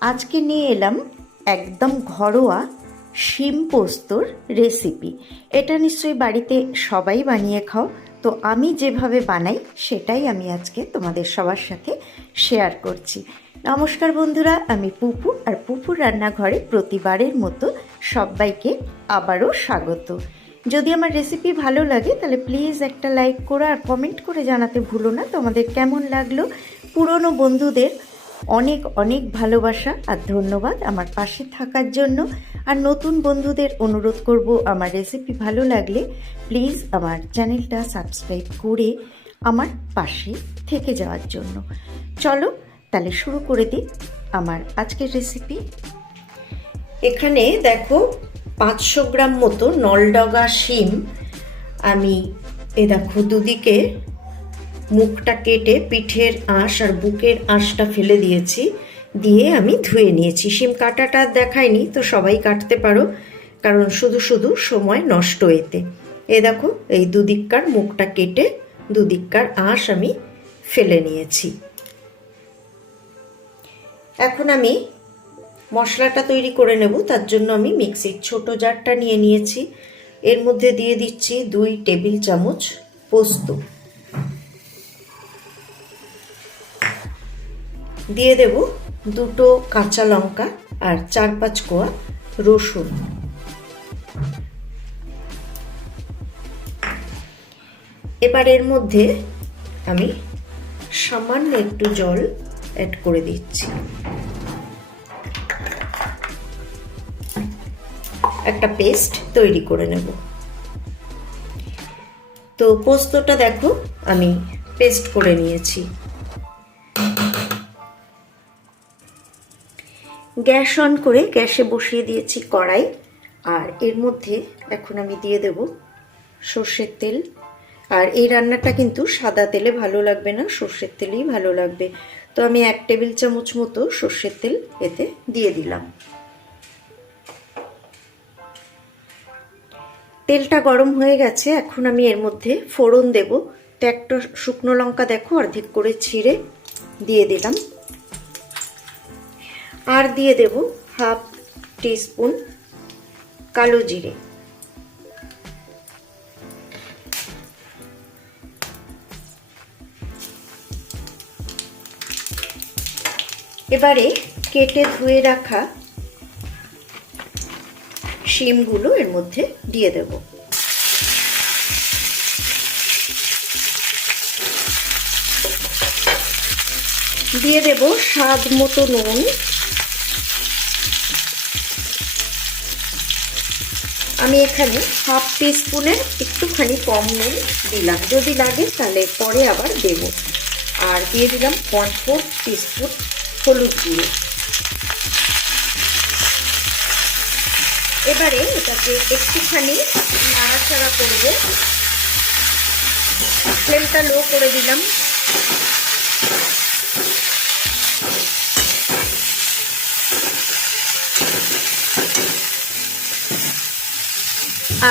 আজকে নিয়ে এলাম একদম ঘরোয়া শিম পোস্তর রেসিপি। এটা নিশ্চয়ই বাড়িতে সবাই বানিয়ে খাও। তো আমি যেভাবে বানাই, সেটাই আমি আজকে তোমাদের সবার সাথে শেয়ার করছি। নমস্কার বন্ধুরা, আমি পুপু আর পুপুর রান্নাঘরে প্রতিবারের মতো সবাইকে আবারও স্বাগত। যদি আমার রেসিপি ভালো লাগে, তাহলে প্লিজ একটা লাইক করো আর কমেন্ট করে জানাতে ভুলো না। তোমাদের কেমন লাগল? পুরনো বন্ধুদের অনেক অনেক ভালোবাসা আর ধন্যবাদ আমার পাশে থাকার জন্য। আর নতুন বন্ধুদের অনুরোধ করব আমার রেসিপি ভালো লাগলে প্লিজ আমার চ্যানেলটা সাবস্ক্রাইব করে আমার পাশে থেকে যাওয়ার জন্য। চলো তাহলে শুরু করে দিই আমার আজকের রেসিপি এখানে দেখো পাঁচশো গ্রাম মতো নলডগা শিম আমি এ দেখো দুদিকে মুখটা কেটে পিঠের আঁশ আর বুকের আঁশটা ফেলে দিয়েছি, দিয়ে আমি ধুয়ে নিয়েছি। সিম কাটাটা দেখায়নি, তো সবাই কাটতে পারো, কারণ শুধু শুধু সময় নষ্ট এতে। এ দেখো, এই দুদিককার মুখটা কেটে দুদিককার আঁশ আমি ফেলে নিয়েছি। এখন আমি মশলাটা তৈরি করে নেব, তার জন্য আমি মিক্সির ছোট জারটা নিয়ে নিয়েছি। এর মধ্যে দিয়ে দিচ্ছি দুই টেবিল চামচ পোস্ত। দিয়ে দেব দুটো কাঁচা লঙ্কা আর চার পাঁচ কোয়া রসুন। এবার এর মধ্যে আমি সামান্য একটু জল অ্যাড করে দিচ্ছি। একটা পেস্ট তৈরি করে নেব। তো পোস্তটা দেখো, আমি পেস্ট করে নিয়েছি। গ্যাস অন করে গ্যাসে বসিয়ে দিয়েছি কড়াই। আর এর মধ্যে এখন আমি দিয়ে দেব সর্ষের তেল। আর এই রান্নাটা কিন্তু সাদা তেলে ভালো লাগবে না, সর্ষের তেলেই ভালো লাগবে। তো আমি এক টেবিল চামচ মতো সর্ষের তেল এতে দিয়ে দিলাম। তেলটা গরম হয়ে গেছে, এখন আমি এর মধ্যে ফোড়ন দেব। তো একটা শুকনো লঙ্কা দেখো, অর্ধেক করে ছিঁড়ে দিয়ে দিলাম। আর দিয়ে দেব হাফ টিস্পুন কালো জিরে। এবারে কেটে ধুয়ে রাখা শিমগুলো এর মধ্যে দিয়ে দেব। দিয়ে দেব স্বাদ মতো নুন আমি এখানে হাফ টিস্পুনের একটুখানি কম নুন দিলাম। যদি লাগে তাহলে পরে আবার দেব। আর দিয়ে দিলাম ওয়ান ফোর টিস্পুন হলুদ গুঁড়ো। এবারে এটাকে একটুখানি নাড়াচাড়া করব। ফ্লেমটা লো করে দিলাম।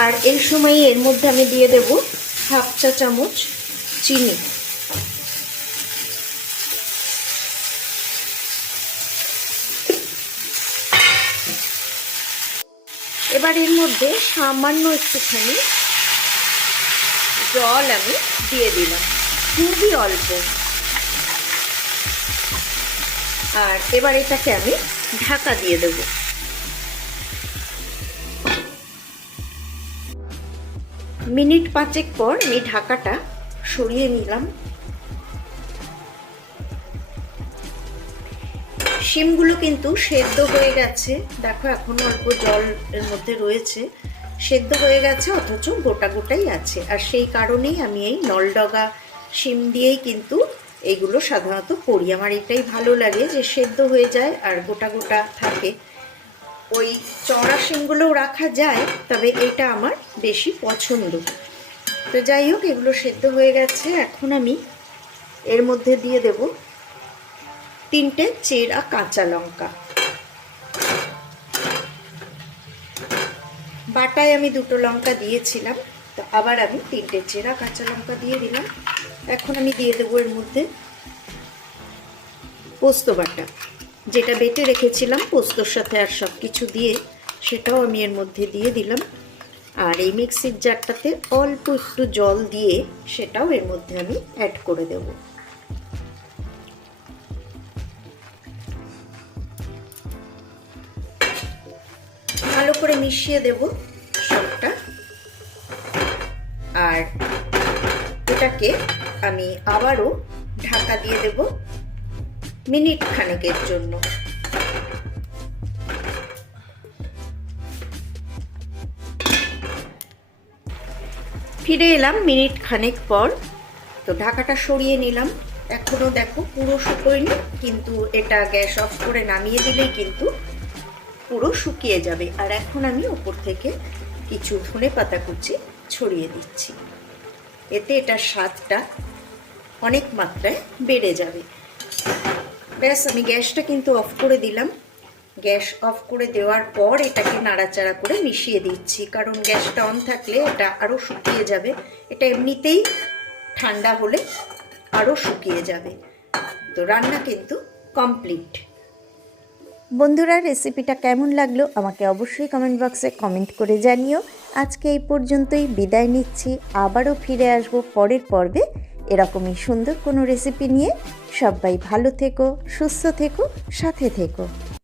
আর এই সময় এর মধ্যে আমি দিয়ে দেব হাফ চা চামচ চিনি। এবার এর মধ্যে সামান্য একটুখানি জল আমি দিয়ে দিলাম, খুবই অল্প। আর এবার এটাকে আমি ঢাকা দিয়ে দেব। মিনিট পাঁচেক পর আমি ঢাকাটা সরিয়ে নিলাম। শিমগুলো কিন্তু সেদ্ধ হয়ে গেছে। দেখো, এখনও অল্প জল এর মধ্যে রয়েছে। সেদ্ধ হয়ে গেছে, অথচ গোটা গোটাই আছে। আর সেই কারণেই আমি এই নলডগা শিম দিয়েই কিন্তু এইগুলো সাধারণত করি। আমার এটাই ভালো লাগে যে সেদ্ধ হয়ে যায় আর গোটা গোটা থাকে। ওই চড়া শিমগুলোও রাখা যায়, তবে এটা আমার বেশি পছন্দ। তো যাই হোক, এগুলো সেদ্ধ হয়ে গেছে। এখন আমি এর মধ্যে দিয়ে দেব তিনটে চেরা কাঁচা লঙ্কা। বাটায় আমি দুটো লঙ্কা দিয়েছিলাম, তো আবার আমি তিনটে চেরা কাঁচা লঙ্কা দিয়ে দিলাম। এখন আমি দিয়ে দেবো এর মধ্যে পোস্ত বাটা। যেটা বেটে রেখেছিলাম, পোস্তর সাথে আর সব কিছু দিয়ে, সেটাও আমি এর মধ্যে দিয়ে দিলাম। আর এই মিক্সির জারটাতে অল্প একটু জল দিয়ে সেটাও এর মধ্যে আমি অ্যাড করে দেব। ভালো করে মিশিয়ে দেব সবটা। আর এটাকে আমি আবারও ঢাকা দিয়ে দেব। মিনিট খানেকের জন্য। ফিরে এলাম মিনিট খানেক পর। তো ঢাকাটা সরিয়ে নিলাম। এখনও দেখো পুরো শুকোয়নি, কিন্তু এটা গ্যাস অফ করে নামিয়ে দিলেই কিন্তু পুরো শুকিয়ে যাবে। আর এখন আমি ওপর থেকে কিছু ধনে পাতা কুচি ছড়িয়ে দিচ্ছি। এতে এটার স্বাদটা অনেক মাত্রায় বেড়ে যাবে। ব্যাস, আমি গ্যাসটা কিন্তু অফ করে দিলাম। গ্যাস অফ করে দেওয়ার পর এটাকে নাড়াচাড়া করে মিশিয়ে দিচ্ছি। কারণ গ্যাসটা অন থাকলে এটা আরও শুকিয়ে যাবে। এটা এমনিতেই ঠান্ডা হলে আরও শুকিয়ে যাবে। তো রান্না কিন্তু কমপ্লিট বন্ধুরা রেসিপিটা কেমন লাগল আমাকে অবশ্যই কমেন্ট বক্সে কমেন্ট করে জানিও। আজকে এই পর্যন্তই বিদায় নিচ্ছি। আবারও ফিরে আসব পরের পর্বে। এরকমই সুন্দর কোনো রেসিপি নিয়ে সবাই ভালো থেকো সুস্থ থেকো সাথে থেকো।